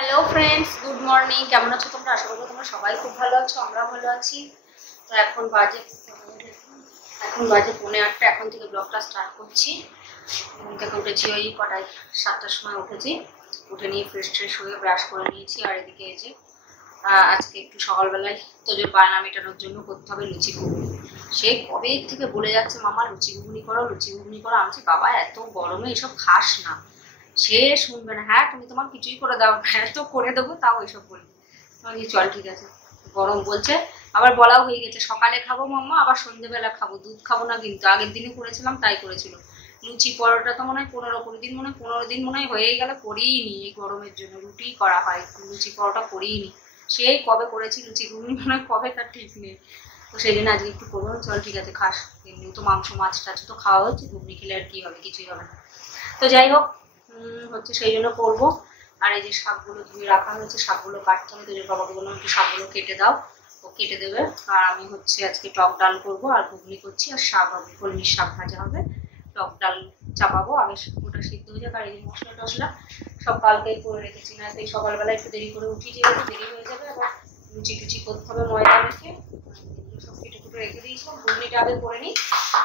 Hello friends, good morning. কেমন আছো তোমরা? আশা করবো তোমরা সবাই খুব ভালো আছো, আমরা ভালো আছি। তো এখন বাজে 8:45। এখন থেকে ব্লগটা স্টার্ট করছি। ঘুম থেকে উঠেছি ওই কটায় 7টার সময় উঠেছি। উঠে নিয়ে ফ্রেশ হয়ে ব্রাশ করে নিয়েছি। আর এদিকে এই যে আজকে একটু সকালবেলায় তোজোর বায়না মেটানোর জন্য করতে হবে লুচি ঘুগনি। সে কবে থেকে বলে যাচ্ছে মামা লুচি ঘুগনি করো, লুচি ঘুগনি করো। আমি বাবা এত গরমে এসব খাস না, সে শুনবে না। হ্যাঁ তুমি তোমার কিছুই করে দাও, হ্যাঁ তো করে দেবো, তাও ওইসব বলি। আমি চল ঠিক আছে, গরম বলছে। আবার বলাও হয়ে গেছে সকালে খাবো মাম্মা, আবার সন্ধ্যেবেলা খাবো, দুধ খাবো না। কিন্তু আগের দিনে করেছিলাম তাই করেছিল। লুচি পরোটা তো মনে হয় 15-20 দিন, 15 দিন হয়ে গেল করিনি। এই গরমের জন্য রুটি করা হয়, লুচি পরোটা করিনি। সেই কবে করেছি লুচি ঘুগনি মনে হয় কবে, তার ঠিক নেই। তো সেই জন্য আজকে একটু করবো। চল ঠিক আছে খাস, এমনি তো মাংস মাছ টাছ তো খাওয়া হচ্ছে, ঘুগনি খেলে আর কি হবে, কিছুই হবে না। তো যাই হোক হচ্ছে সেই জন্য করবো। আর এই যে শাকগুলো ধুয়ে রাখা হয়েছে, শাকগুলো কাটতে হবে। তোদের বাবাকে বললাম একটু শাকগুলো কেটে দাও, ও কেটে দেবে। আর আমি হচ্ছে আজকে টক ডাল করবো আর ঘুগনি করছি, আর শাক হবে, কলমির শাক ভাজা হবে। টক ডাল চাপাবো, আগে ওটা সিদ্ধ হয়ে যাক। আর এই মশলা টশলা সব কালকেই করে রেখেছি, না তো এই সকালবেলা একটু দেরি করে উঠি, যেহেতু দেরি হয়ে যাবে। আবার লুচি টুচি করতে হবে ময়দা মেখে, সব কেটে কুটে রেখে দিয়েছিলাম। ঘুগনিটা আগে করে নিই,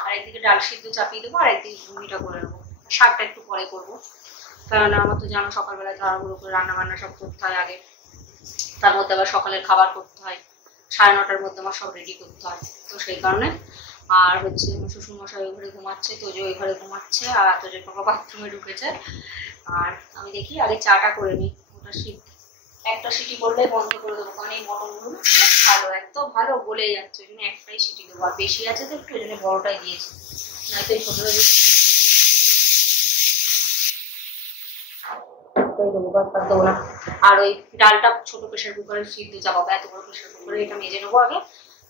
আর একদিকে ডাল সিদ্ধ চাপিয়ে দেবো, আর একদিকে ঘুগনিটা করে নেবো। শাকটা একটু পরে করবো, কারণ আমার তো জানো সকালবেলায় তাড়াহুড়ো করে রান্না বান্না সব করতে হয় আগে। তার মধ্যে আবার সকালের খাবার করতে হয়, 9:30টার মধ্যে আমার সব রেডি করতে হয়। তো সেই কারণে আর হচ্ছে শ্বশুরমশাই ওই ঘরে ঘুমাচ্ছে, তোজো ওই ঘরে ঘুমাচ্ছে, আর তোজোর বাবা বাথরুমে ঢুকেছে। আর আমি দেখি আগে চাটা করে নিই। ওটা একটা সিটি করলে বন্ধ করে দেবো, কারণ এই মটনগুলো খুব ভালো, এত ভালো গলে যাচ্ছে। ওই জন্য একটাই সিটি দেবো, আর বেশি আছে তো একটু, ওই জন্য বড়টাই দিয়েছি, নয়তো এই ছোটটা দেবো না। আর ওই ডালটা ছোট প্রেশার কুকারে সিদ্ধ চাপাবো, এত বড় প্রেশার কুকারে এটা মেজে নেবো আগে,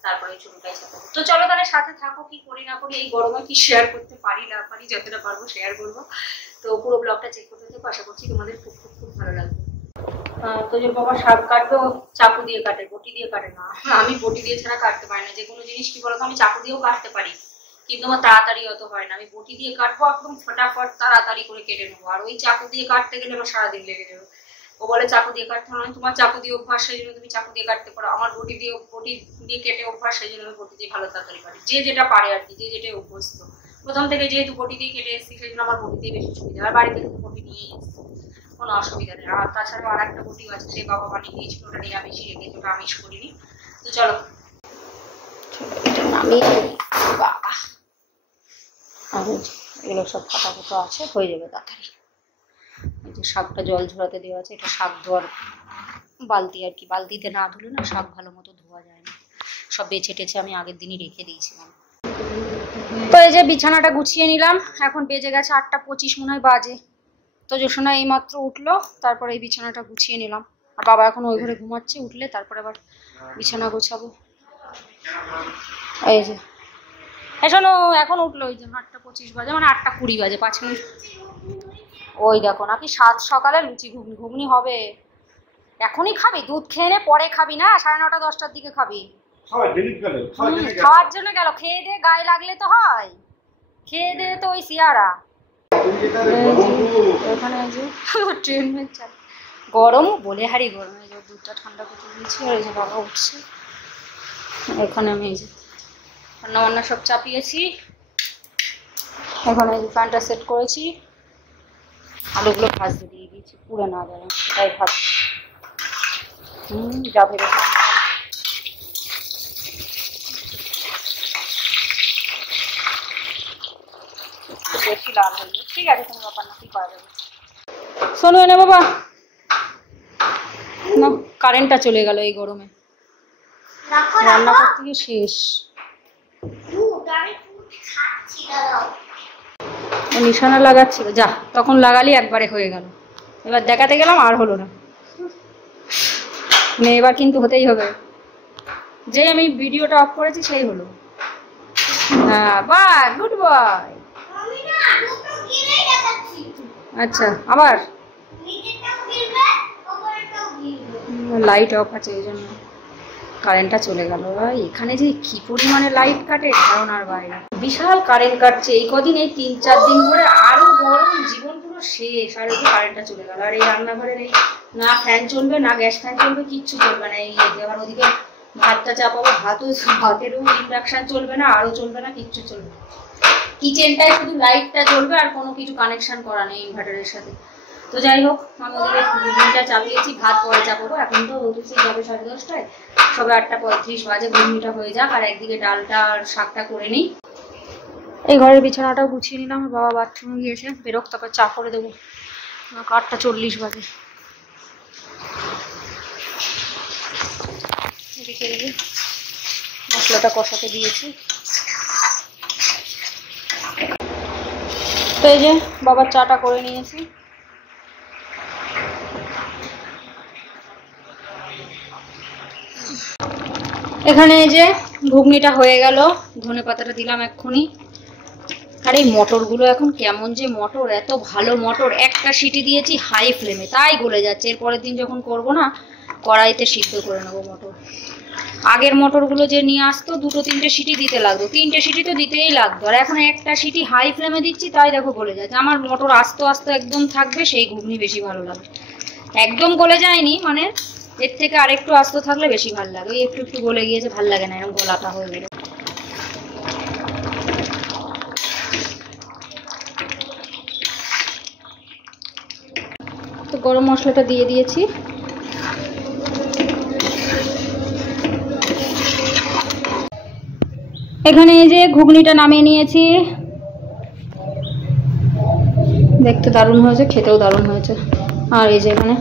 তারপরে ছোটটাই চাপাবো। তো চলো তাহলে সাথে থাকো, কি করি না করি এই গরমে, কি শেয়ার করতে পারি না পারি, যতটা পারবো শেয়ার করবো। তো পুরো ব্লগটা চেক করতে থাকো, আশা করছি তোমাদের খুব খুব খুব ভালো লাগবে। তো যে বাবা শাক কাটবে ও চাকু দিয়ে কাটে, বটি দিয়ে কাটে না। আমি বটি দিয়ে ছাড়া কাটতে পারি না। যে কোনো জিনিস কি বলতো, আমি চাকু দিয়েও কাটতে পারি, কিন্তু আমার তাড়াতাড়ি অত হয় না। আমি বটি দিয়ে কাটবো, একদম ফটাফট তাড়াতাড়ি করে কেটে নেবো। আর ওই চাকু দিয়ে কাটতে গেলে আমার সারাদিন লেগে যাবে। ও বলে চাকু দিয়ে কাটতে হয়, তোমার চাকু দিয়ে অভ্যাস, সেই জন্য তুমি চাকু দিয়ে কাটতে পারো। আমার বটি দিয়ে কেটে অভ্যাস, সেই জন্য আমি বটি দিয়ে ভালো তাড়াতাড়ি কাটি। যে যেটা পারে আর কি, যে যেটা অভ্যস্ত। প্রথম থেকে যেহেতু বটি দিয়ে কেটে এসেছি, সেই জন্য আমার বটি দিয়ে বেশি সুবিধা। আর বাড়িতে কিন্তু বটি নিয়ে এসেছি, কোনো অসুবিধা নেই। আর তাছাড়াও আর একটা বটিও আছে, সেই বাবা বানিয়ে দিয়েছিল, ওটা নিরামিষই রেখেছি, ওটা আমিষ করিনি। তো চলো এটা নামিয়ে বাবা, এগুলো সব ফাটা আছে, হয়ে যাবে তাড়াতাড়ি। এই যে শাকটা জল ঝরাতে দেওয়া আছে, এটা শাক ধোয়ার বালতি আর কি, বালতিতে না ধুলে না শাক ভালো মতো ধোয়া যায় না। সব বেছে টেছে আমি আগের দিনই রেখে দিয়েছিলাম। তো এই যে বিছানাটা গুছিয়ে নিলাম, এখন বেজে গেছে 8:25 মনে হয় বাজে। তো জোসনা এই মাত্র উঠলো, তারপরে এই বিছানাটা গুছিয়ে নিলাম। আর বাবা এখন ওই ঘরে ঘুমাচ্ছে, উঠলে তারপরে আবার বিছানা গোছাবো। এই যে শোনো, এখন উঠলো, ওই যে 8:25 বাজে, মানে 8:20 বাজে, 5 মিনিট। ওই দেখো নাকি সাত সকালে লুচি ঘুগনি হবে। এখনই খাবি? দুধ খেয়ে নে, পরে খাবি না? 9:30 10টার দিকে খাবি? খাওয়ার জন্য গেল, খেয়ে দে, গায়ে লাগলে তো হয়, খেয়ে দে তো ওই সিয়ারা। ওখানে ট্রেন গরম বলে হারি গরম। এই যে দুধটা ঠান্ডা করতে দিয়েছি, আর এই যে বাবা উঠছে। এখানে আমি এই যে রান্না সব চাপিয়েছি, এখানে ফ্যানটা সেট করেছি, আলুগুলো ভাজতে দিয়ে দিয়েছি পুড়ে না যায়, তাই ভাবছি যা ভেবেছি। বেশি লাল হয়ে যাবে, ঠিক আছে কোনো ব্যাপার না, কি করা যাবে। শোনো না বাবা, না কারেন্টটা চলে গেল এই গরমে, রান্না করতে গিয়ে শেষ। নিশানা লাগাচ্ছিল, যা তখন লাগালি একবারে হয়ে গেল। এবার দেখাতে গেলাম আর হলো না, মানে এবার কিন্তু হতেই হবে। যে আমি ভিডিওটা অফ করেছি সেই হলো। হ্যাঁ বাই, গুড বয়। আচ্ছা আবার লাইট অফ আছে, এই জন্য কারেন্টটা চলে গেল। এখানে যে কি পরিমাণে লাইট কাটে ধারণার বাইরে, বিশাল কারেন্ট কাটছে এই কদিন, এই 3-4 দিন ধরে আরো গরম, জীবন পুরো শেষ। আর এই কারেন্টটা চলে গেল। আর এই রান্নাঘরের এই না ফ্যান চলবে না গ্যাস ফ্যান চলবে, কিচ্ছু চলবে না। এই আবার ওদিকে ভাতটা চাপাবো, ভাতেরও ইন্ডাকশন চলবে না, আরও চলবে না, কিচ্ছু চলবে না। কিচেনটায় শুধু লাইটটা চলবে, আর কোনো কিছু কানেকশন করা নেই ইনভার্টারের সাথে। তো যাই হোক, আমি ওদিকে ঘুগনিটা চাপিয়েছি, ভাত পরে চাপাবো। এখন তো অতিথি যাবে 10:30টায়, সবে 8:35 বাজে, ঘুগনিটা হয়ে যাক, আর একদিকে ডালটা আর শাকটা করে নিই। এই ঘরের বিছানাটাও গুছিয়ে নিলাম, বাবা বাথরুমে গিয়েছে, বেরোক তারপর চা করে দেবো। 8:40 বাজে। এদিকে মশলাটা কষাতে দিয়েছি। তো এই যে বাবার চাটা করে নিয়েছি। এখানে এই যে ঘুগনিটা হয়ে গেল, ধনেপাতাটা দিলাম এক্ষুনি। আর এই মটরগুলো এখন কেমন যে মটর, এত ভালো মটর, একটা সিটি দিয়েছি হাই ফ্লেমে, তাই গলে যাচ্ছে। এরপরের দিন যখন করব না, কড়াইতে সিদ্ধ করে নেবো মটর। আগের মটরগুলো যে নিয়ে আসতো 2-3টে সিটি দিতে লাগতো, 3টে সিটি তো দিতেই লাগতো, আর এখন একটা সিটি হাই ফ্লেমে দিচ্ছি, তাই দেখো গলে যাচ্ছে। আমার মটর আস্তে আস্তে একদম থাকবে, সেই ঘুগনি বেশি ভালো লাগে। একদম গলে যায়নি, মানে এর থেকে আরেকটু আস্ত থাকলে বেশি ভালো লাগে। ওই একটু একটু গলে গিয়েছে, ভালো লাগে না এরকম গলাটা হয়ে গেলে। তো গরম মশলাটা দিয়ে দিয়েছি। এখানে এই যে ঘুগনিটা নামিয়ে নিয়েছি, দেখতে দারুণ হয়েছে, খেতেও দারুণ হয়েছে। আর এই যে এখানে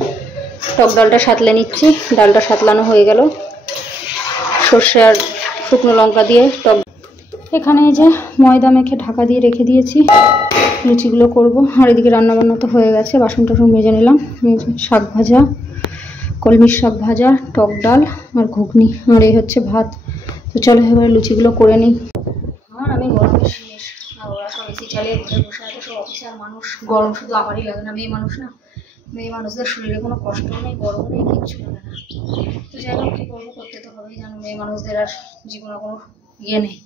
টক ডালটা সাতলে নিচ্ছি, ডালটা সাতলানো হয়ে গেল, সর্ষে আর শুকনো লঙ্কা দিয়ে টক। এখানে এই যে ময়দা মেখে ঢাকা দিয়ে রেখে দিয়েছি, লুচিগুলো করব। আর এদিকে রান্নাবান্না তো হয়ে গেছে, বাসন টাসন মেজে নিলাম। শাক ভাজা, কলমির শাক ভাজা, টক ডাল আর ঘুগনি, আর এই হচ্ছে ভাত। তো চলো এবার লুচিগুলো করে নিই। আর আমি গরমে শেষ, আর ওরা সব এসি চালিয়ে ঘরে বসে আছে, সব অফিসার মানুষ। গরম শুধু আমারই লাগে না, মেয়ে মানুষ না, মেয়ে মানুষদের শরীরে কোনো কষ্ট নেই, গরম নেই, কিচ্ছু লাগে না। তো যাই হোক, কী করবো, করতে তো হবেই, জানো মেয়ে মানুষদের আর জীবনে কোনো ইয়ে নেই।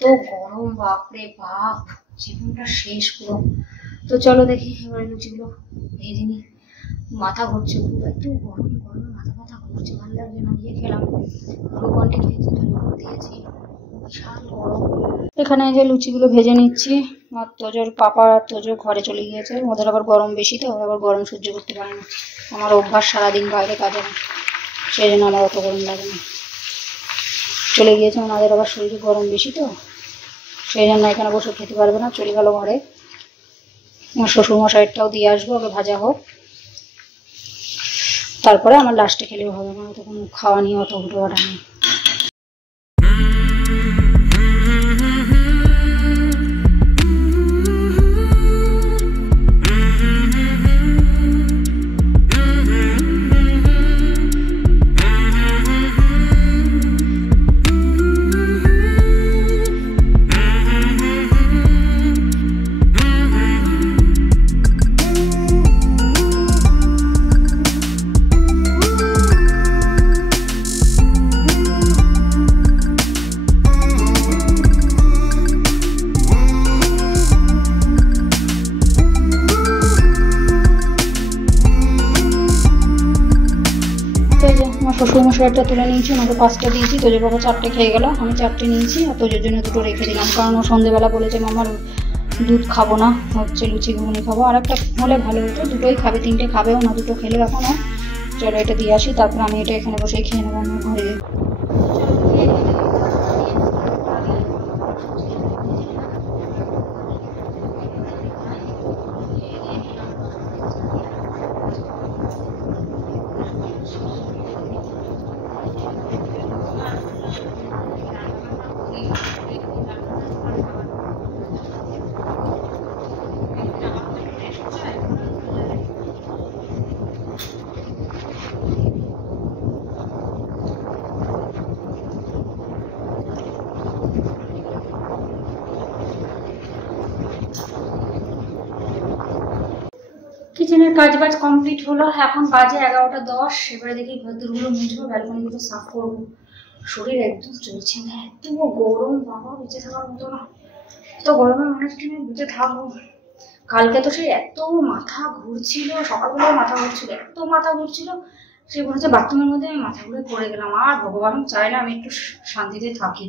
তো গরম, বাপরে বাপ, জীবনটা শেষ পুরো। তো চলো দেখি এবার লুচিগুলো ভেজে নিই। মাথা ঘুরছে পুরো, এত গরম, গরমে মাথা ব্যথা ঘুরছে, ভালো লাগছে না। ইয়ে খেলাম, গ্লুকন্ডি খেয়েছি, জল দিয়েছি, বিশাল গরম। এখানে যে লুচিগুলো ভেজে নিচ্ছি, আর তোজোর পাপা আর তোজো ঘরে চলে গিয়েছে, ওদের আবার গরম বেশি, তো ওরা আবার গরম সহ্য করতে পারে না। আমার অভ্যাস সারাদিন বাইরে কাজে, সেই জন্য আমার অত গরম লাগে না। চলে গিয়েছে, ওনাদের আবার শরীরে গরম বেশি, তো সেই জন্য এখানে বসে খেতে পারবে না, চলে গেল ঘরে। আমার শ্বশুরমশাইটাও দিয়ে আসবো, ওকে ভাজা হোক, তারপরে আমার লাস্টে খেলেও হবে। আমার তখন খাওয়া নিয়ে অত হুটোপাটা নেই। শ্বশুরমশাইটা তুলে নিয়েছি, ওনাকে 5টা দিয়েছি, তোজোর বাবা 4টে খেয়ে গেল, আমি 4টে নিয়েছি, আর তোজোর জন্য 2টো রেখে দিলাম, কারণ ও সন্ধ্যেবেলা বলেছে মামার দুধ খাবো না, হচ্ছে লুচি ঘুগনি খাবো। আর একটা হলে ভালো হতো, দুটোই খাবে, 3টে খাবেও না, 2টো খেলেও এখনও। চলো এটা দিয়ে আসি, তারপর আমি এটা এখানে বসেই খেয়ে নেবো আমার ঘরে। কিচেনের কাজ বাজ কমপ্লিট হলো, এখন বাজে 11টা 10। এবারে দেখি ঘরদুরগুলো মুছবো, ব্যালকনিগুলো সাফ করবো। শরীর একদম চলছে না, এত গরম, বাবা বেঁচে থাকার মতো না। তো গরমে মনে হচ্ছে আমি বেঁচে থাকবো, কালকে তো সে এত মাথা ঘুরছিল, সকালবেলায় মাথা ঘুরছিল, এত মাথা ঘুরছিল, সে বলেছে বাথরুমের মধ্যে আমি মাথা ঘুরে পড়ে গেলাম। আর ভগবান চাই না আমি একটু শান্তিতে থাকি।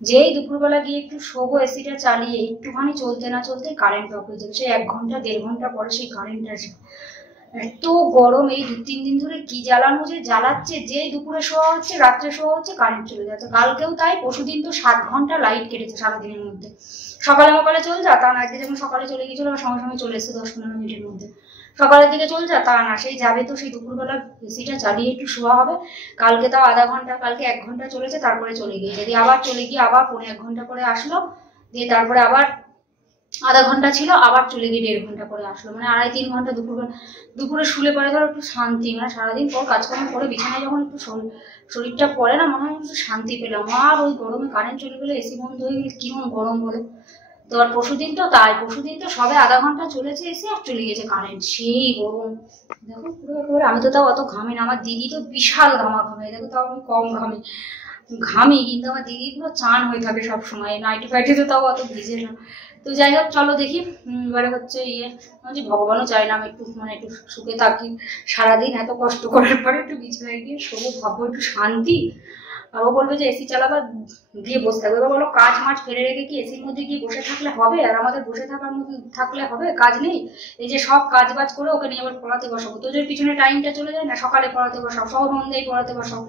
যেই দুপুরবেলা গিয়ে একটু শোবো এসিটা চালিয়ে, একটুখানি চলতে না চলতে কারেন্ট অফ হয়ে যাবে। সে 1 ঘন্টা 1.5 ঘন্টা পরে সেই কারেন্ট আসে। এত গরম, এই 2-3 দিন ধরে কি জ্বালানো যে জ্বালাচ্ছে, যেই দুপুরে শোয়া হচ্ছে রাত্রে শোয়া হচ্ছে কারেন্ট চলে যাচ্ছে। কালকেও তাই, পরশুদিন তো 7 ঘন্টা লাইট কেটেছে সারাদিনের মধ্যে। সকালে মকালে চল যা, তা না, আজকে যখন সকালে চলে গিয়েছিল সঙ্গে সঙ্গে চলে এসেছে 10-15 মিনিটের মধ্যে। সকালের দিকে চল যা, তা না, সেই যাবে তো সেই দুপুরবেলা এসিটা চালিয়ে একটু শোয়া হবে। কালকে তাও আধা ঘন্টা, কালকে 1 ঘন্টা চলেছে, তারপরে চলে গিয়ে যদি আবার চলে গিয়ে আবার 1.5 ঘন্টা করে আসলো, দিয়ে তারপরে আবার আধা ঘন্টা ছিল, আবার চলে গিয়ে 1.5 ঘন্টা করে আসলো। মানে 2.5-3 ঘন্টা দুপুরে শুলে পরে ধরো একটু শান্তি, মানে সারাদিন পর কাজকর্ম করে বিছানায় যখন একটু শরীরটা পড়ে না, মনে হয় একটু শান্তি পেলাম। আর ওই গরমে কারেন্ট চলে গেলে, এসি বন্ধ হয়ে গেলে কিরকম গরম বলে। তো আর পরশুদিন তো তাই, পরশুদিন তো সবে আধা ঘন্টা চলেছে এসে আর চলে গেছে কারেন্ট, সেই গরম। দেখো পুরো একেবারে, আমি তো তাও অত ঘামি না, আমার দিদি তো বিশাল ঘামে, দেখো তাও আমি কম ঘামি, কিন্তু আমার দিদি পুরো চান হয়ে থাকে সবসময়, নাইটি ফাইটি তো তাও অত ভিজে না। তো যাই হোক চলো দেখি, এবারে হচ্ছে ভগবানও চাই না আমি একটু একটু সুখে থাকি। সারাদিন এত কষ্ট করার পরে একটু বিছানায় গিয়ে শোবো, ভাববো একটু শান্তি। আর ও বলবে যে এসি চালাবা, গিয়ে বসে থাকবে। এবার বলো কাজ মাছ ফেলে রেখে কি এসির মধ্যে গিয়ে বসে থাকলে হবে? আর আমাদের বসে থাকার মধ্যে থাকলে হবে? কাজ নেই, এই যে সব কাজ বাজ করে ওকে নিয়ে আবার পড়াতে বসাবো, তোদের পিছনে টাইমটা চলে যায় না। সকালে পড়াতে বসাও, সন্ধ্যায় পড়াতে বসাও।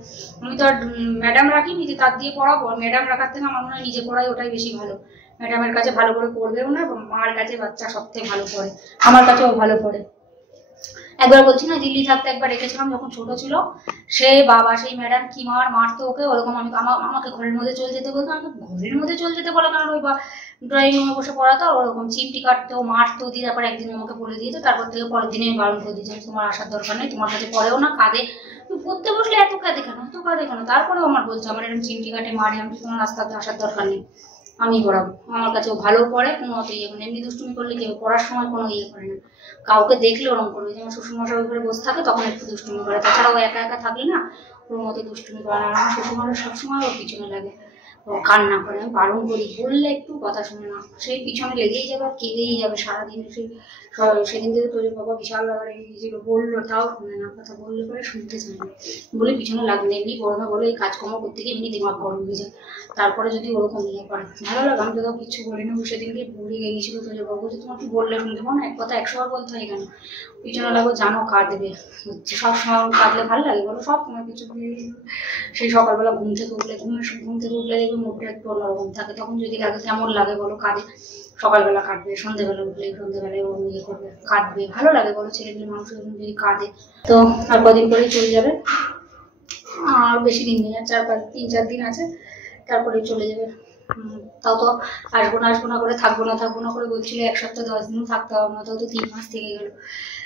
আমি তো আর ম্যাডাম রাখিনি যে তার দিয়ে পড়াবো। ম্যাডাম রাখার থেকে আমার মনে হয় নিজে পড়াই ওটাই বেশি ভালো। ম্যাডামের কাছে ভালো করে পড়বেও না, মার কাছে বাচ্চা সবথেকে ভালো পড়ে, আমার কাছেও ভালো পড়ে। একবার বলছি না, দিল্লি থাকতে একবার রেখেছিলাম যখন ছোট ছিল, সে বাবা সেই ম্যাডাম কি মারতো ওকে, ওরকম আমাকে ঘরের মধ্যে চলে যেতে বলতো। আমাকে ঘরের মধ্যে চলে যেতে বলে কারণ ওই ড্রয়িং রুমে বসে পড়াতো, ওরকম চিমটি কাটতো, মারতো, দিয়ে তারপর একদিন আমাকে বলে দিয়েছে। তারপর থেকে পরের দিনে আমি বারণ করে দিয়েছি, তোমার আসার দরকার নেই, তোমার কাছে পড়েও না, কাঁদে, তুই পড়তে বসলে এত কাঁদে কেন। তারপরেও আমার বলছে আমার এরকম চিমটি কাটে মারে, আমি তোমার রাস্তাতে আসার দরকার নেই, আমি পড়াবো। আমার কাছেও ভালো পড়ে, কোনো অত ইয়ে করে, এমনি দুষ্টুমি করলে কেউ পড়ার সময় কোনো ইয়ে করে না, কাউকে দেখলে ওরকম করবে। যেমন শ্বশুরমশাই ঘরে বসে থাকে তখন একটু দুষ্টুমি করে, তাছাড়া ও একা একা থাকলে না ওর মতো দুষ্টুমি করে না। আমার শ্বশুরমশাই সবসময় ওর পিছনে লাগে, ও কান্না করে, আমি বারণ করি, বললে একটু কথা শুনে না, সেই পিছনে লেগেই যাবে আর কেঁদেই যাবে সারাদিন। সেদিন থেকে তোদের বাবা বিশাল ব্যাপারে গিয়েছিল, বললো তাও শুনে না, কথা বললে পরে শুনতে চায় না বলে পিছনে লাগবে। এমনি গরমে বলে এই কাজকর্ম করতে গিয়ে এমনি দিমাগ গরম হয়ে যায়, তারপরে যদি ওরকম ইয়ে করে ভালো লাগে। আমি তো কিছু বলিনি, সেদিনকে বলে গিয়েছিল তোদের বাবু যে তোমার কি বললে শুনতে পাবো না, এক কথা 100 বার বলতে হয় কেন, পিছনে লাগবে জানো কাঁদবে হচ্ছে। সবসময় কাঁদলে ভালো লাগে বলো, সবসময় কিছু সেই সকালবেলা ঘুম থেকে উঠলে দেখবে মুখটা একটু অন্যরকম থাকে, তখন যদি লাগে কেমন লাগে বলো, কাঁদে। সকালবেলা কাটবে, সন্ধ্যেবেলা উঠলে সন্ধ্যেবেলায় ও ইয়ে করবে, কাঁদবে, ভালো লাগে বলো ছেলেগুলো মানুষ যদি কাঁদে। তো আর কদিন পরেই চলে যাবে, আর বেশি দিন নেই, আর 3-4 দিন আছে, তারপরে চলে যাবে। তাও তো আসবো না করে থাকবো না করে বলছিল 1 সপ্তাহ 10 দিনও থাকতে হবে না, তাও তো 3 মাস থেকে গেল।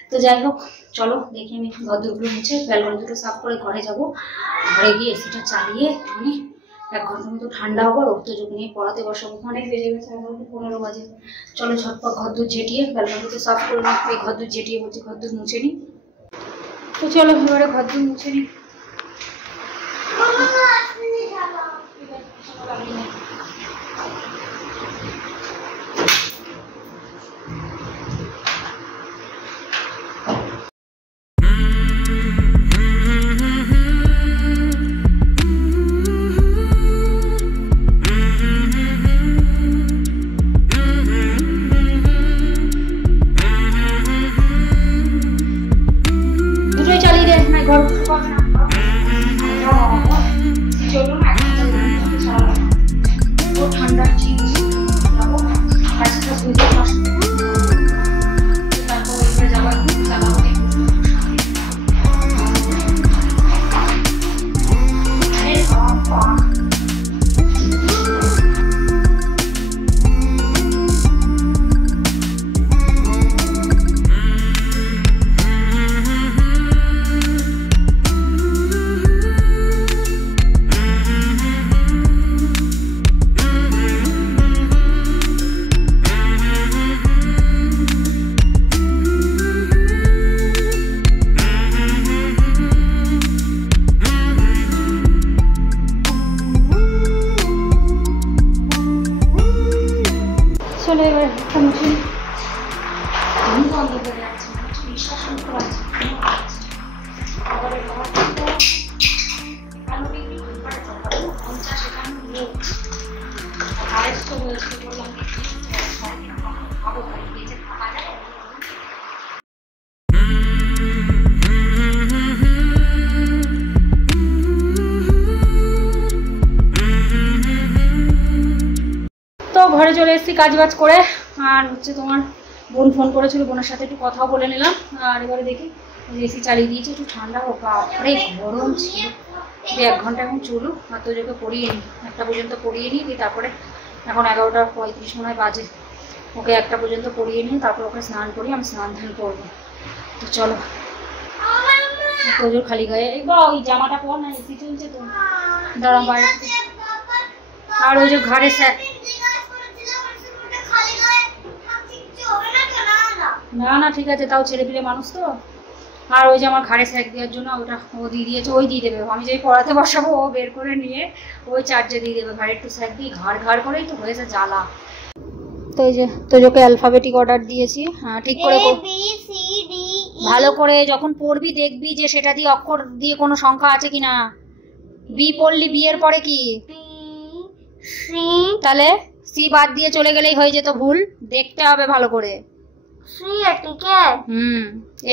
তো যাই হোক চলো দেখি, আমি ঘর দুটো মুছে ব্যালকনি দুটো সাফ করে ঘরে যাবো, ঘরে গিয়ে এসিটা চালিয়ে 1 ঘন্টার মতো ঠান্ডা হবো, রক্তযোগ নিয়ে পড়াতে বসাবো। অনেক বেজে গেছে, 15 বাজে। চলো ঝটপট ঘর দূর ঝেটিয়ে ব্যালকনিতে সাফ করে নিই, এই ঘর দূর ঝেটিয়ে বলছি, ঘর দূর মুছে নিই। তো চলো এবারে ঘর দূর মুছে নিই। এসছি কাজ বাজ করে, আর হচ্ছে তোমার বোন ফোন করেছিল, বোনের সাথে একটু কথাও বলে নিলাম। আর এবারে দেখি এসি চালিয়ে দিয়েছি, একটু ঠান্ডা হোক, বাপরে গরম ছিল। 1 ঘন্টা এখন চলুক, আর তোজোকে পড়িয়ে নিই, 1টা পর্যন্ত পড়িয়ে নিই, দিয়ে তারপরে এখন 11:35 মনে হয় বাজে, ওকে 1টা পর্যন্ত পড়িয়ে নিই, তারপর ওকে স্নান করি, আমি স্নান ধান করবো। তো চলো, তোজোর খালি গায়ে একবার ওই জামাটা পর না, এসি চলছে তো, দাঁড়াও বাইরে। আর ওই যে ঘাড়ে স্যাক, না না ঠিক আছে, তাও ছেলে পিলে মানুষ তো। আর ওই যে আমার ঘাড়ে স্যাক দেওয়ার জন্য ওটা ও দিয়ে দিয়েছে, ওই দিয়ে দেবে, আমি যেই পড়াতে বসাবো ও বের করে নিয়ে ওই চার্জে দিয়ে দেবে, ঘাড়ে একটু স্যাক দিয়ে ঘাড় ঘাড় করেই তো হয়েছে জ্বালা। তো এই যে তোজোকে অ্যালফাবেটিক অর্ডার দিয়েছি, হ্যাঁ ঠিক করে ভালো করে যখন পড়বি দেখবি যে সেটা দিয়ে অক্ষর দিয়ে কোনো সংখ্যা আছে কিনা। বি পড়লি, বি এর পরে কি, তাহলে সি বাদ দিয়ে চলে গেলেই হয়ে যেত ভুল, দেখতে হবে ভালো করে।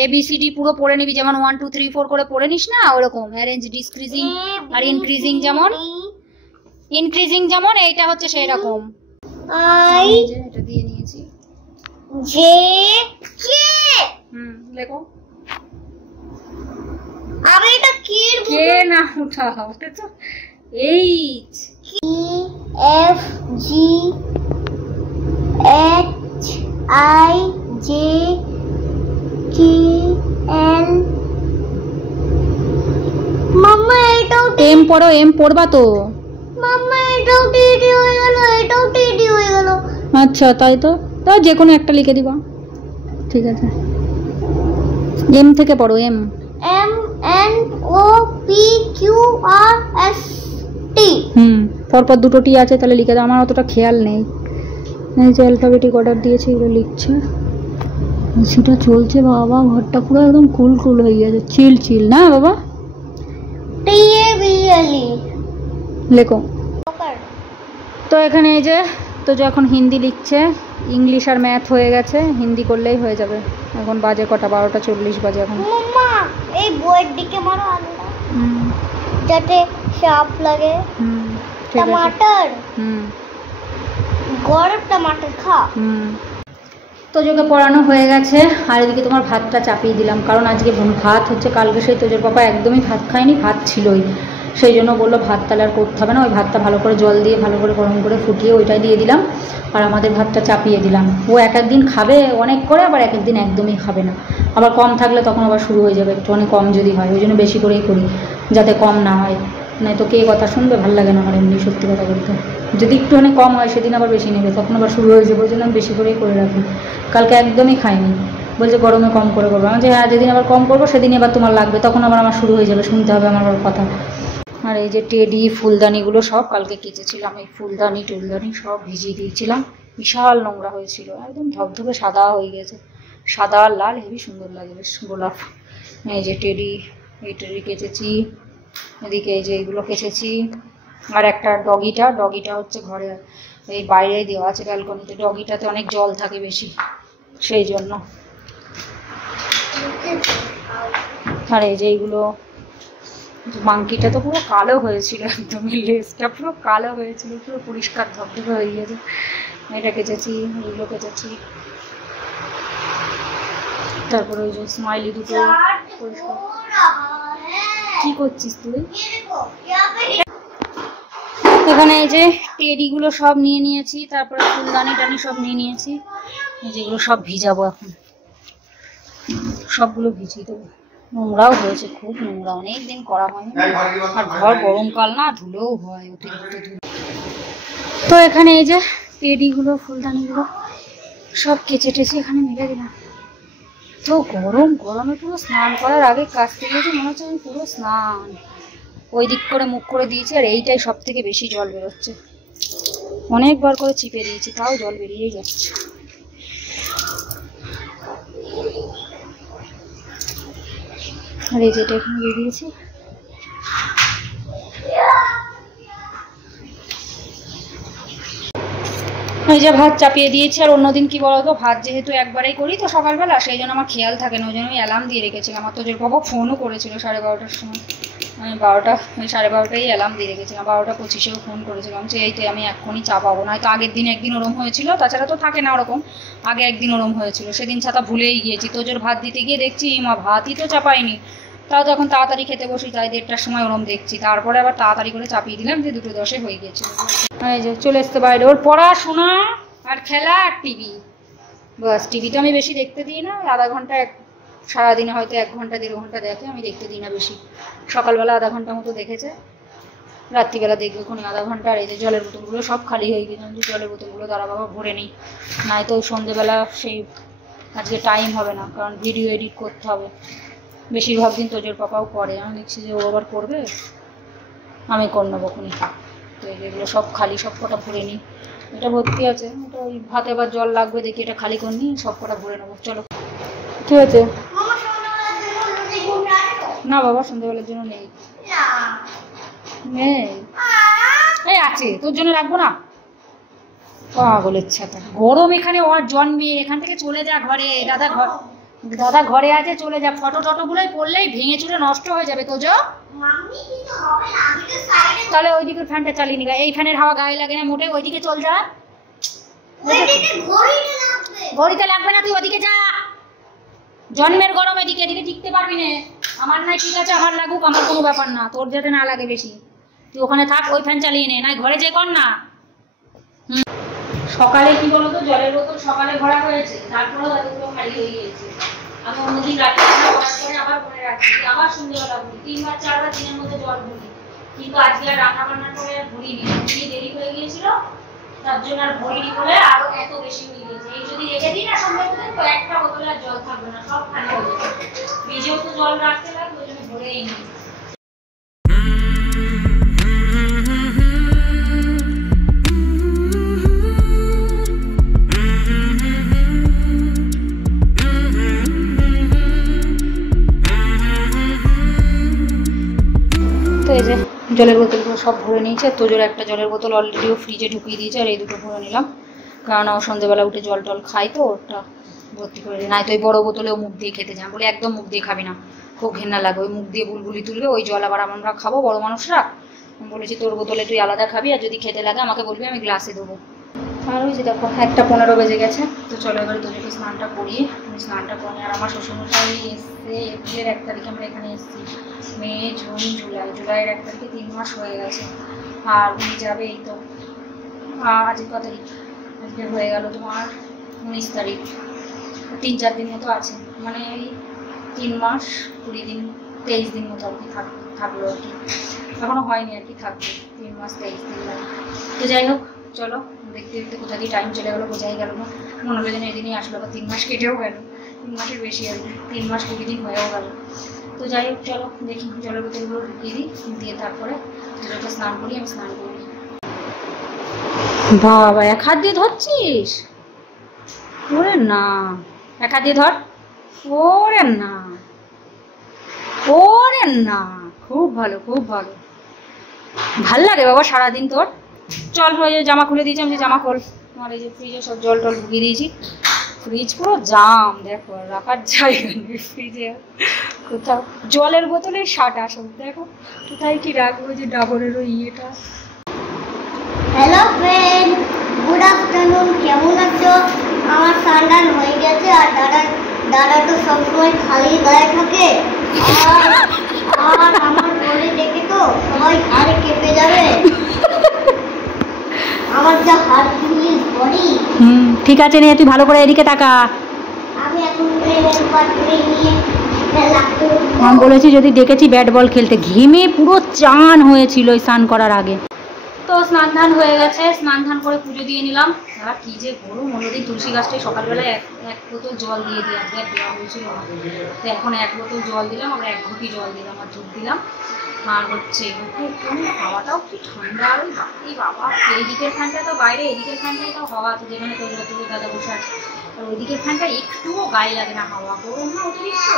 এ বি সি ডি পুরো পড়ে নিবি, যেমন 1 2 3 4 করে পড়ে নিস না, ওরকম অ্যারেঞ্জ ডিক্রিজিং আর ইনক্রিজিং, যেমন এইটা হচ্ছে সেই রকম। এটা দিয়ে নিয়েছি, জে কে, লেখো। আমি এটা কে না উঠাও, ওটা তো H, E F G H I J K L. মাম্মা এটাও এম পড়ো, এম পড়বা তো। মাম্মা এটাও টিডি হয়ে গেল, এটাও টিডি হয়ে গেল। আচ্ছা তাই তো, তাও যে কোনো একটা লিখে দিবা, ঠিক আছে। এম থেকে পড়ো, M, M N O P Q R S T. পরপর দুটো টি আছে, তাহলে লিখে দাও, আমার অতটা খেয়াল নেই। এই যে অ্যালফাবেটিক অর্ডার দিয়েছে, এগুলো লিখছে, সেটা চলছে। বাবা ঘরটা পুরো একদম কুল কুল হয়ে গেছে, চিল চিল না বাবা। টি এ বি এল ই লেখো। তো এখানে এই যে তোজো এখন হিন্দি লিখছে, ইংলিশ আর ম্যাথ হয়ে গেছে, হিন্দি করলেই হয়ে যাবে। এখন বাজে কটা, 12:40 বাজে এখন। মাম্মা এই বইয়ের দিকে মারো আলুটা, যাতে শার্প লাগে। টমাটার, গরম টমাটার খা। তোজোকে পড়ানো হয়ে গেছে, আর এদিকে তোমার ভাতটা চাপিয়ে দিলাম, কারণ আজকে ভাত হচ্ছে, কালকে সেই তোজোর পাপা একদমই ভাত খায়নি, ভাত ছিলই, সেই জন্য বললো ভাত তাহলে আর করতে হবে না, ওই ভাতটা ভালো করে জল দিয়ে ভালো করে গরম করে ফুটিয়ে ওইটাই দিয়ে দিলাম, আর আমাদের ভাতটা চাপিয়ে দিলাম। ও এক একদিন খাবে অনেক করে, আবার এক একদিন একদমই খাবে না, আবার কম থাকলে তখন আবার শুরু হয়ে যাবে, একটু অনেক কম যদি হয়, ওই জন্য বেশি করেই করি, যাতে কম না হয়, নয় তো কে কথা শুনবে, ভালো লাগে না আমার এমনি সত্যি কথা বলতে। যদি একটুখানি কম হয় সেদিন আবার বেশি নেবে, তখন আবার শুরু হয়ে যাবে, ওই জন্য আমি বেশি করেই করে রাখি। কালকে একদমই খাইনি, বলছে গরমে কম করে করবো, আমি যে হ্যাঁ যেদিন আবার কম করবো সেদিনই আবার তোমার লাগবে, তখন আবার আমার শুরু হয়ে যাবে, শুনতে হবে আমার কথা। আর এই যে টেডি ফুলদানিগুলো সব কালকে কেচেছিলাম, এই ফুলদানি টুলদানি সব ভিজিয়ে দিয়েছিলাম, বিশাল নোংরা হয়েছিল, একদম ধবধবে সাদা হয়ে গেছে, সাদা আর লাল, হেবি সুন্দর লাগে বেশ, গোলাপ। এই যে টেডি, এই টেডি কেচেছি, এদিকে এই যে এগুলো কেচেছি, আর একটা ডগিটা হচ্ছে ঘরে, এই বাইরে দেওয়া আছে ব্যালকনিতে, ডগিটাতে অনেক জল থাকে বেশি, সেই জন্য। আর এই যে এইগুলো, মাংকিটা তো পুরো কালো হয়েছিল, একদমই লেজটা পুরো কালো হয়েছিল, পুরো পরিষ্কার ধবধবে হয়ে গেছে, এটা কেচেছি, এইগুলো কেচেছি, তারপরে ওই যে স্মাইলি দুটো পরিষ্কার। কি করছিস তুই? এখানে এই যে টেডিগুলো সব নিয়ে নিয়েছি, তারপরে ফুলদানি টানি সব নিয়ে নিয়েছি, এই যেগুলো সব ভিজাবো এখন, সবগুলো ভিজিয়ে দেবো। নোংরাও হয়েছে, খুব নোংরা, অনেকদিন করা হয়নি, আর ঘর গরমকাল না, ধুলোও হয় অতিরিক্ত ধুলো। তো এখানে এই যে টেডিগুলো ফুলদানিগুলো সব কেচে টেচে এখানে মেলে দিলাম। তো গরমে পুরো স্নান করার আগে কাজ থেকে মনে হচ্ছে আমি পুরো স্নান, ওই দিক করে মুখ করে দিয়েছি, আর এইটাই সব থেকে বেশি জল বেরোচ্ছে, অনেকবার করে চিপে দিয়েছি, তাও জল বেরিয়েই যাচ্ছে। আর এই যেটা এখানে দিয়ে দিয়েছি, এই যে ভাত চাপিয়ে দিয়েছি। আর অন্যদিন কি বলতো, ভাত যেহেতু একবারেই করি তো সকালবেলা, সেই জন্য আমার খেয়াল থাকে না, ওই জন্য আমি অ্যালার্ম দিয়ে রেখেছিলাম। আর তোদের বাবা ফোনও করেছিল 12:30টার সময়, আমি 12টা 12:30টাই অ্যালার্ম দিয়ে রেখেছিলাম, 12:25-এও ফোন করেছিলাম যে এইতে আমি এক্ষুনি চা পাবো না। হয়তো আগের দিন একদিন ওরম হয়েছিল, তাছাড়া তো থাকে না ওরকম, আগে একদিন ওরম হয়েছিল, সেদিন ছাতা ভুলেই গিয়েছি। তোজোর ভাত দিতে গিয়ে দেখছি মা ভাতই তো চাপাইনি, তাও তখন তাড়াতাড়ি খেতে বসি, তাই 1:30টার সময় ওরম দেখছি, তারপরে আবার তাড়াতাড়ি করে চাপিয়ে দিলাম যে 2:10-এ হয়ে গিয়েছিল। এই যে চলে আসতে বাইরে, ওর পড়াশোনা আর খেলা আর টিভি, বাস। টিভি তো আমি বেশি দেখতে দিই না, আধা ঘন্টা সারাদিনে হয়তো 1 ঘন্টা 1.5 ঘন্টা দেখে, আমি দেখতে দিই না বেশি। সকালবেলা আধা ঘন্টা মতো দেখেছে, রাত্রিবেলা দেখবে কোনো আধা ঘন্টা। আর এই যে জলের বোতলগুলো সব খালি হয়ে গেছে, জলের বোতলগুলো দাঁড়া বাবা ভরে নিই, নাই তো সন্ধেবেলা সেই আজকে টাইম হবে না, কারণ ভিডিও এডিট করতে হবে। বেশিরভাগ দিন তোজোর পাপাও করে, আমি দেখছি যে ও আবার করবে, আমি করে নেবো খুনি। তো এগুলো সব খালি, সব কটা ভরে নিই। এটা ভর্তি আছে, এটা ওই ভাতে আবার জল লাগবে, দেখি এটা খালি করে নিই, সব কটা ভরে নেবো। চলো ঠিক আছে। না বাবা সন্ধ্যাবেলার জন্য নেই, এই আছে, তোর জন্য রাখবো না। পাগলের ছাতা, গরম এখানে ওর জন্মে, এখান থেকে চলে যা ঘরে। দাদা ঘরে আছে, চলে যা। ফটো টটোগুলোই পড়লেই ভেঙে চুরে নষ্ট হয়ে যাবে। তোজো তাহলে ওইদিকের ফ্যানটা চালিয়ে নিবা, এই ফ্যানের হাওয়া গায়ে লাগে না মোটে, ওইদিকে চল যা। ঘড়িতে লাগবে না, তুই ওদিকে যা। জন্মের গরম এদিকে, এদিকে টিকতে পারবি না। আমার নাই ঠিক আছে, আমার লাগুক, আমার কোনো ব্যাপার না, তোর যাতে না লাগে বেশি। তুই ওখানে থাক, ওই ফ্যান চালিয়ে নে, নাই ঘরে যে কর না। সকালে কি বলতো, জলের বোতল সকালে ভরা হয়েছে, তারপরেও এতগুলো খালি হয়ে গিয়েছে। আমি অন্যদিন রাখি করে আবার মনে রাখছি, আবার সন্ধ্যেবেলা ভরি, 3বার 4বার দিনের মধ্যে জল ভরি। কিন্তু আজকে আর রান্না বান্না করে আর ভরিনি, দেরি হয়ে গিয়েছিল, তার জন্য আর ভরিনি বলে আরো এত বেশি হয়ে গিয়েছে। এই যদি রেখে দিই না সন্ধ্যাবেলা, তো একটা বোতলে আর জল থাকবে না, সব খালি হয়ে যাবে। নিজেও তো জল রাখতে লাগবে, ওই জন্য ভরেই নিই। তো এই যে জলের বোতলগুলো সব ভরে নিয়েছে, তোজোর একটা জলের বোতল অলরেডিও ফ্রিজে ঢুকিয়ে দিয়েছে, আর এই দুটো ভরে নিলাম, কারণ ও সন্ধ্যেবেলা উঠে জল টল খাই, তো ওটা ভর্তি করে দিই। নাই তো ওই বড়ো বোতলেও মুখ দিয়ে খেতে যান, বলে একদম মুখ দিয়ে খাবি না, খুব ঘেন্না লাগে, ওই মুখ দিয়ে বুলবুলি তুলবে, ওই জল আবার আমরা খাবো বড় মানুষরা। আমি বলেছি তোর বোতলে তুই আলাদা খাবি, আর যদি খেতে লাগে আমাকে বলবি, আমি গ্লাসে দেবো। আর ওই যে দেখো 1:15 বেজে গেছে। তো চলো এবারে তোদেরকে স্নানটা করিয়ে, আমি স্নানটা করি। আর আমার শ্বশুরমশাই এসছে এপ্রিলের 1 তারিখে, আমরা এখানে এসেছি, মে জুন জুলাইয়ের 1 তারিখে 3 মাস হয়ে গেছে। আর উনি যাবে এই তো আজকে কত তারিখ, আজকে হয়ে গেল তোমার 19 তারিখ, 3-4 দিন মতো আছে, মানে এই 3 মাস 20 দিন 23 দিন মতো আর কি থাকলো আর কি, এখনো হয়নি আর কি, থাকবে 3 মাস 23 দিন। তো যাই হোক চলো, দেখতে দেখতে কোথা দিয়ে টাইম চলে গেলো বোঝাই গেল না, মনে হলো যেন এদিনই আসলো, আবার 3 মাস কেটেও গেল, 3 মাসের বেশি আর কি, 3 মাস 20 দিন হয়েও গেল। তো যাই হোক চলো দেখি, জলের বোতলগুলো ঢুকিয়ে দিই, দিয়ে তারপরে জলটা স্নান করি, আমি স্নান করি। বাবা 1 হাত দিয়ে ধরছিস? ওরে না, 1 হাত দিয়ে ধর। ওরে না, ওরে না, খুব ভালো, খুব ভালো, ভাল লাগে বাবা সারাদিন তোর। চল হয়ে জামা খুলে দিয়েছি, আমি জামা খোল। আমার এই যে ফ্রিজে সব জল টল ঢুকিয়ে দিয়েছি, ফ্রিজ পুরো জাম, দেখো রাখার জায়গা নেই ফ্রিজে কোথাও। জলের বোতলে সাটা সব, দেখো কোথায় কি রাখবো, যে ডাবরের ওই ইয়েটা। হ্যালো ফ্রেন্ড, গুড আফটারনুন, কেমন আছো? আমার স্নান হয়ে গেছে, আর দাদা তো সবসময় খালি গায়ে থাকে, আর আমার বলে দেখে তো সবাই আরে কেঁপে যাবে, আমার যা হার্কুলিস বডি। ঠিক আছে নে, তুই ভালো করে এদিকে তাকা। আমি এখন নিয়ে আমি বলেছি যদি দেখেছি ব্যাট বল খেলতে, ঘেমে পুরো চান হয়েছিল স্নান করার আগে। তো স্নান ধান হয়ে গেছে, স্নান ধান করে পুজো দিয়ে নিলাম। আর কি যে গরম, অন্যদিন তুলসী গাছটাই সকালবেলায় এক বোতল জল দিয়ে দিই, আজকে দেওয়া হয়েছিল না, তো এখন 1 বোতল জল দিলাম, আমরা 1 ঘটি জল দিলাম আর দুধ দিলাম। আর হচ্ছে হাওয়াটাও কি ঠান্ডা, আর ওই বাবা এইদিকের ফ্যানটা তো বাইরে, এদিকের ফ্যানটাই তো হাওয়া আছে, যেখানে তোর দাদা বসে আছে, আর ওইদিকের ফ্যানটা একটুও গায়ে লাগে না, হাওয়া গরম না অতিরিক্ত,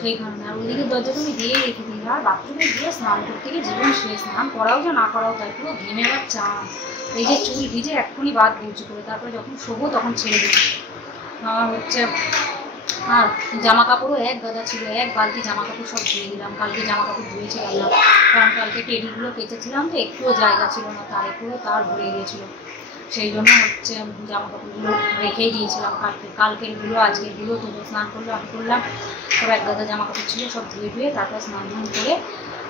সেই কারণে। আর ওইদিকে দরজা তুমি দিয়ে রেখে দিই, আর বাথরুমে গিয়ে স্নান করতে গিয়ে জীবন শেষ, স্নান করাও যা না করাও তাই, পুরো ঘেমে আবার চান, এই যে চুল ভিজে এক্ষুনি বাদ বলছি করে, তারপরে যখন শোবো তখন ছেড়ে দেবো। হচ্ছে আর জামা কাপড়ও এক গাদা ছিল, এক বালতি জামা কাপড় সব ধুয়ে দিলাম। কালকে জামা কাপড় ধুয়েছি আনলাম, কারণ কালকে টেবিলগুলো কেচেছিলাম তো একটুও জায়গা ছিল না, তার একটুও তার ভরে গিয়েছিলো, সেই জন্য হচ্ছে জামা কাপড়গুলো রেখেই দিয়েছিলাম কালকেরগুলো আজকেরগুলো। তো স্নান করলো, আমি করলাম, সব এক গাদা জামা কাপড় ছিল সব ধুয়ে তারপর স্নান করে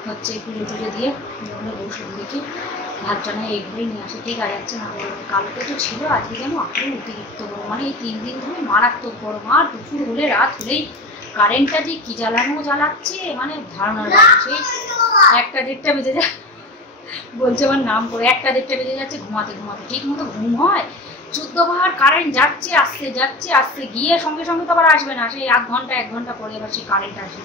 হচ্ছে পুজো টুজো দিয়ে বসে দেখি ভাতটা না এইগুলোই নিয়ে আসে। ঠিক আছে যাচ্ছে না, কালকে তো ছিল, আজকে যেন আরও অতিরিক্ত গরম, মানে এই 3 দিন ধরে মারাত্মক গরম। আর দুপুর হলে রাত হলেই কারেন্টটা যে কি জ্বালাচ্ছে মানে ধারণা লাগে। সেই 1টা-1.5টা বেজে যায়, বলছে আমার নাম করে, 1টা-1.5টা বেজে যাচ্ছে ঘুমাতে ঠিক মতো ঘুম হয়। 14 বার কারেন্ট যাচ্ছে আসছে গিয়ে সঙ্গে সঙ্গে তো আবার আসবে না, সেই 1 ঘন্টা পরে এবার সেই কারেন্ট আসে।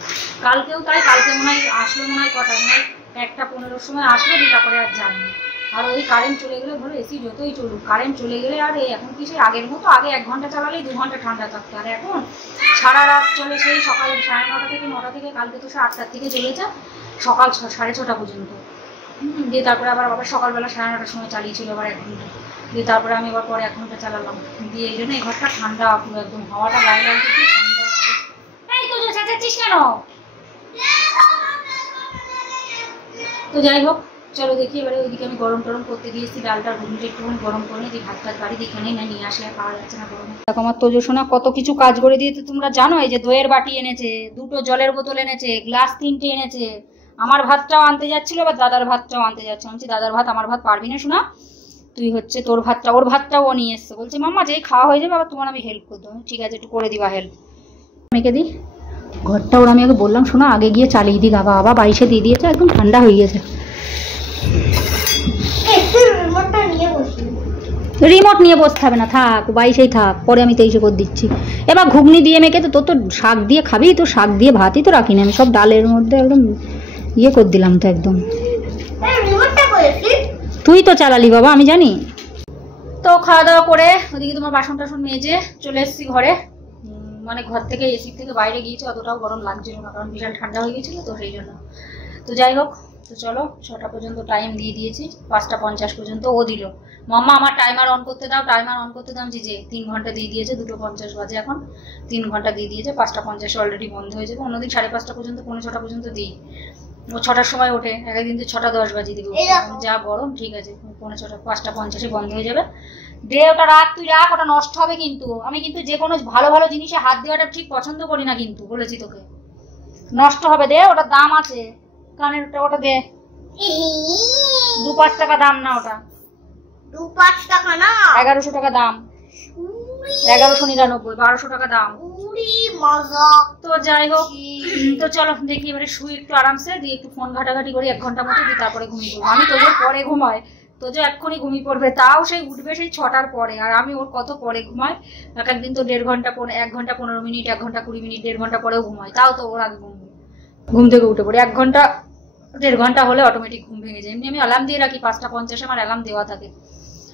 কালকেও তাই, কালকে মনে হয় আসলো, মনে হয় কটা, মনে হয় 1টা 15-র সময় আসলো, তারপরে আর যায়নি। আর ওই কারেন্ট চলে গেলে ধরো এসি যতই চলুক, কারেন্ট চলে গেলে আর এখন কি সেই আগের মতো, আগে 1 ঘন্টা চালালেই 2 ঘন্টা ঠান্ডা থাকতো, আর এখন সারা রাত চলে, সেই সকাল 9:30 থেকে 9টা থেকে, কালকে তো 8টার থেকে চলেছে সকাল 6-6:30 পর্যন্ত। দিয়ে তারপরে আবার সকালবেলা 9:30টার সময় চালিয়েছিল আবার 1 ঘন্টা, দিয়ে তারপরে আমি আবার পরে 1 ঘন্টা চালালাম। দিয়ে এই জন্য এই ঘরটা ঠান্ডা পুরো একদম, হাওয়াটা গায়ে লাগছে কি ঠান্ডা। এই তো চেঁচাচ্ছিস কেন? তো যাই হোক, চলো দেখি এবারে ওইদিকে আমি গরম টরম করতে দিয়েছি, ডালটা ঘুমটা একটুখানি গরম করে নিই, ভাত বাড়ি এখানেই না নিয়ে আসলে খাওয়া যাচ্ছে না গরমে। দেখো আমার তোজো সোনা কত কিছু কাজ করে দিয়েছে, তোমরা জানো। এই যে দইয়ের বাটি এনেছে, 2টো জলের বোতল এনেছে, গ্লাস 3টে এনেছে, আমার ভাতটাও আনতে যাচ্ছিল, আবার দাদার ভাতটাও আনতে যাচ্ছে। বলছি দাদার ভাত আমার ভাত পারবি না শোনা, তুই হচ্ছে তোর ভাতটা, ওর ভাতটাও ও নিয়ে এসছে। বলছে মাম্মা যেই খাওয়া হয়ে যাবে আবার তোমার আমি হেল্প করে দেবো। ঠিক আছে একটু করে দিবা হেল্প, মেখে দিই ঘরটা। ওরা আমি আগে বললাম শোনা আগে গিয়ে চালিয়ে দিই, বাবা 22-এ দিয়ে দিয়েছে, একদম ঠান্ডা হয়ে গেছে। রিমোট নিয়ে বসতে হবে না, থাক 22-এই থাক, পরে আমি 23-এ করে দিচ্ছি। এবার ঘুগনি দিয়ে মেখে তো তোর তো শাক দিয়ে খাবি, তো শাক দিয়ে ভাতই তো রাখিনি আমি, সব ডালের মধ্যে একদম ইয়ে করে দিলাম তো একদম। তুই তো চালালি বাবা, আমি জানি। তো খাওয়া দাওয়া করে ওদিকে তোমার বাসন টাসন মেজে চলে এসেছি ঘরে, মানে ঘর থেকে এসি থেকে বাইরে গিয়েছে, অতটাও গরম লাগছিল না, কারণ বিশাল ঠান্ডা হয়ে গেছিলো তো সেই জন্য। তো যাই হোক, তো চলো 6টা পর্যন্ত টাইম দিয়ে দিয়েছি, 5টা 50 পর্যন্ত ও দিল। মাম্মা আমার টাইমার অন করতে দাও, টাইমার অন করতে দাও। যে 3 ঘন্টা দিয়ে দিয়েছে, 2:50 বাজে এখন, 3 ঘন্টা দিয়ে দিয়েছে, 5টা 50 অলরেডি বন্ধ হয়ে যাবে। অন্যদিন 5:30 পর্যন্ত, 6:45 পর্যন্ত দিই। ও 6টার সময় ওঠে, একদিন তো 6টা 10 বাজিয়ে দিবো, যা গরম। ঠিক আছে 6:45, 5টা 50-এ বন্ধ হয়ে যাবে। দে ওটা রাখ, তুই রাখ, ওটা নষ্ট হবে কিন্তু। আমি কিন্তু যে কোনো ভালো ভালো জিনিসে হাত দেওয়াটা ঠিক পছন্দ করি না কিন্তু, বলেছি তোকে, নষ্ট হবে। দে, ওটার দাম আছে, কানের ওটা দে, 2-5 টাকা দাম না ওটা, 2-5 টাকা না, 1100 টাকা দাম, 1199, 1200 টাকা দাম। মজা। তো যাই হোক, তো চলো দেখি এবারে শুই একটু আরামসে, দিয়ে একটু ফোন ঘাটাঘাটি করি 1 ঘন্টা মতো, দিয়ে তারপরে ঘুমিয়ে পড়বো। আমি তোদের পরে ঘুমাই, তো যে এক্ষুনি ঘুমিয়ে পড়বে, তাও সেই উঠবে সেই 6টার পরে, আর আমি ওর কত পরে ঘুমাই। একদিন তো 1.5 ঘন্টা, 1 ঘন্টা 15 মিনিট, 1 ঘন্টা 20 মিনিট, 1.5 ঘন্টা পরেও ঘুমাই, তাও তো ওর আগে ঘুম থেকে উঠে পড়ে। 1 ঘন্টা 1.5 ঘন্টা হলে অটোমেটিক ঘুম ভেঙে যায়। এমনি আমি অ্যালার্ম দিয়ে রাখি, 5টা 50-এ আমার অ্যালার্ম দেওয়া থাকে,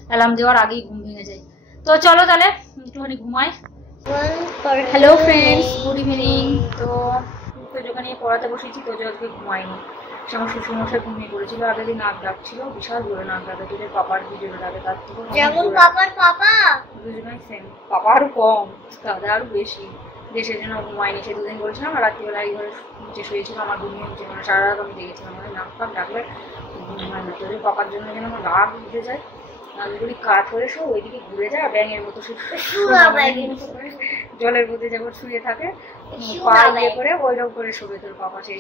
অ্যালার্ম দেওয়ার আগেই ঘুম ভেঙে যায়। তো চলো তাহলে একটুখানি ঘুমাই। Hello friends, good evening. তো তোজোকে নিয়ে পড়াতে বসেছি, তোজো আজকে ঘুমায়নি, সে আমার শ্বশুরমশাই ঘুমিয়ে পড়েছিল। আগের দিন নাক ডাকছিল, বিশাল জোরে নাক ডাকে, তোদের পাপার দুজনে ডাকে, তার থেকে যেমন পাপার পাপা দুজনেই সেম, পাপা আরও কম, দাদা আরও বেশি। দেশের জন্য ঘুমায়নি, সে 2 দিন বলেছিলাম। আর রাত্রিবেলা এই ঘরে নিচে শুয়েছিল, আমার ঘুমিয়ে নিচে, মানে সারা রাত আমি দেখেছিলাম, মানে নাক ফাক ডাকলে ঘুম হয় না। তোদের পাপার জন্য যেন আমার রাগ উঠে যায়, নাকগুলি কাঠ হয়ে শো, ওইদিকে ঘুরে যায়, ব্যাঙের মতো জলের মধ্যে যেমন শুয়ে থাকে, পা ইয়ে করে ওইরকম করে শোবে তোর পাপা। সেই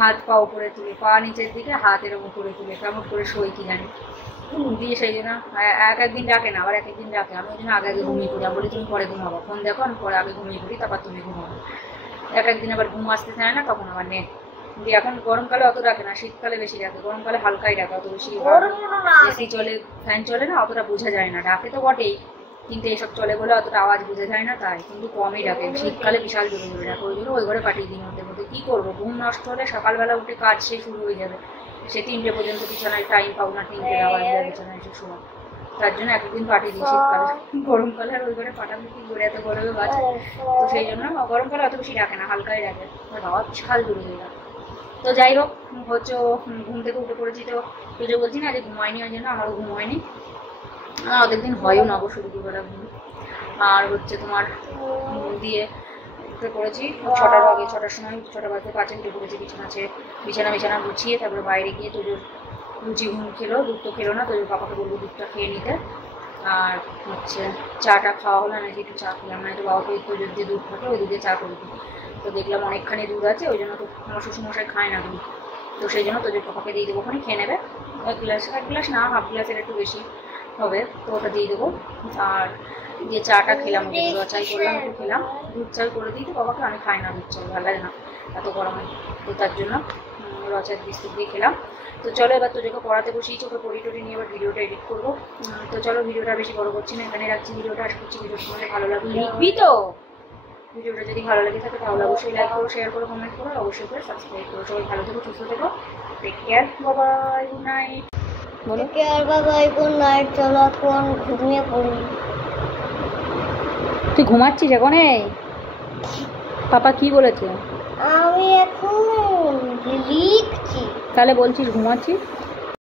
হাত পা উপরে তুলে, পা নিচের দিকে, হাত এরকম উপরে তুলে, কেমন করে শোয় কি জানি। দিয়ে সেই জন্য একদিন ডাকে না, আবার একদিন ডাকে। আমি ওই জন্য আগে ঘুমিয়ে পড়ি, বলি তুমি পরে ঘুমাবো, ফোন দেখো, আমি পরে আগে ঘুমিয়ে পড়ি, তারপর তুমি ঘুমাবো। একদিন আবার ঘুম আসতে চায় না, তখন আবার নে। দিয়ে এখন গরমকালে অত ডাকে না, শীতকালে বেশি ডাকে। গরমকালে হালকাই ডাকে, অত বেশি এসি চলে, ফ্যান চলে না, অতটা বোঝা যায় না। ডাকে তো বটেই, কিন্তু এসব চলে বলে অতটা আওয়াজ বোঝা যায় না, তাই কিন্তু কমই ডাকে। শীতকালে বিশাল জোরে জোরে ডাকে, ওই জন্য ওই ঘরে পাঠিয়ে দিই। মধ্যে কী করবো, ঘুম নষ্ট হলে সকালবেলা উঠে কাজ সে শুরু হয়ে যাবে, সে 3টে পর্যন্ত বিছানায় টাইম পাবো না, 3টে আওয়াজ যায় বিছানায় এসে শোয়া। তার জন্য একদিন পাঠিয়ে দিই শীতকালে। গরমকালে আর ওই ঘরে পাঠাবো কি করে, এত গরমে বাজে। তো সেই জন্য গরমকালে অত বেশি ডাকে না, হালকাই ডাকে, বাবা বিশাল জোরে হয়ে ডাকে। তো যাই হোক, হচ্ছে ঘুম থেকে উঠে পড়েছি, তো তুই বলছি না যে ঘুমায়নি, ওই জন্য আমারও ঘুম হয়নি। অনেক দিন হয়ও না অবশ্য দুপুরবেলা ঘুম। আর হচ্ছে তোমার দিয়ে উঠে পড়েছি 6টার আগে, 6টার সময়, 6টা বাজতে 5 উঠে পড়েছি। বিছানা গুছিয়ে তারপরে বাইরে গিয়ে তোজোর লুচি ঘুম খেলো, দুধ তো খেলো না, তোজোর পাপাকে বলবো দুধটা খেয়ে নিতে। আর হচ্ছে চাটা খাওয়া হলো না, একটু চা খেলাম না, একটু বাবাকে তোজোর যে দুধ থাকে ওই দুধে চা করে দিই। তো দেখলাম অনেকখানি দুধ আছে, ওই জন্য তো আমার শ্বশুরমশাই খায় না দুধ, তো সেই জন্য তোজোর পাপাকে দিয়ে দেবো, ওখানে খেয়ে নেবে। 1 গ্লাস না, হাফ গ্লাসের একটু বেশি হবে, তো ওটা দিয়ে দেবো। আর যে চাটা খেলাম, চাই করলাম, একটু খেলাম, দুধ চাই করে দিই তো বাবাকে, আমি খাই না দুধ চাই, ভালো লাগে না এত গরমে, তো তার জন্য রচার বিস্কুট দিয়ে খেলাম। তো চলো এবার তোজোকে পড়াতে বসিয়েছি, ওকে পড়ি নিয়ে এবার ভিডিওটা এডিট করবো। তো চলো ভিডিওটা বেশি বড় করছি না, এখানে রাখছি ভিডিওটা। আশা করছি ভিডিও তোমাদের ভালো লাগবে, লিখবি তো? ভিডিওটা যদি ভালো লাগে থাকে তাহলে অবশ্যই লাইক করো, শেয়ার করো, কমেন্ট করো, অবশ্যই করে সাবস্ক্রাইব করো। সবাই ভালো থেকো, সুস্থ থেকো, take care, bye, good night. বলো বাবাই, গুড নাইট। চলো এখন ঘুমিয়ে পড়ি। তুই ঘুমাচ্ছিস এখন? পাপা কি বলেছে? আমি এখন লিখছি। তাহলে বলছিস ঘুমাচ্ছিস?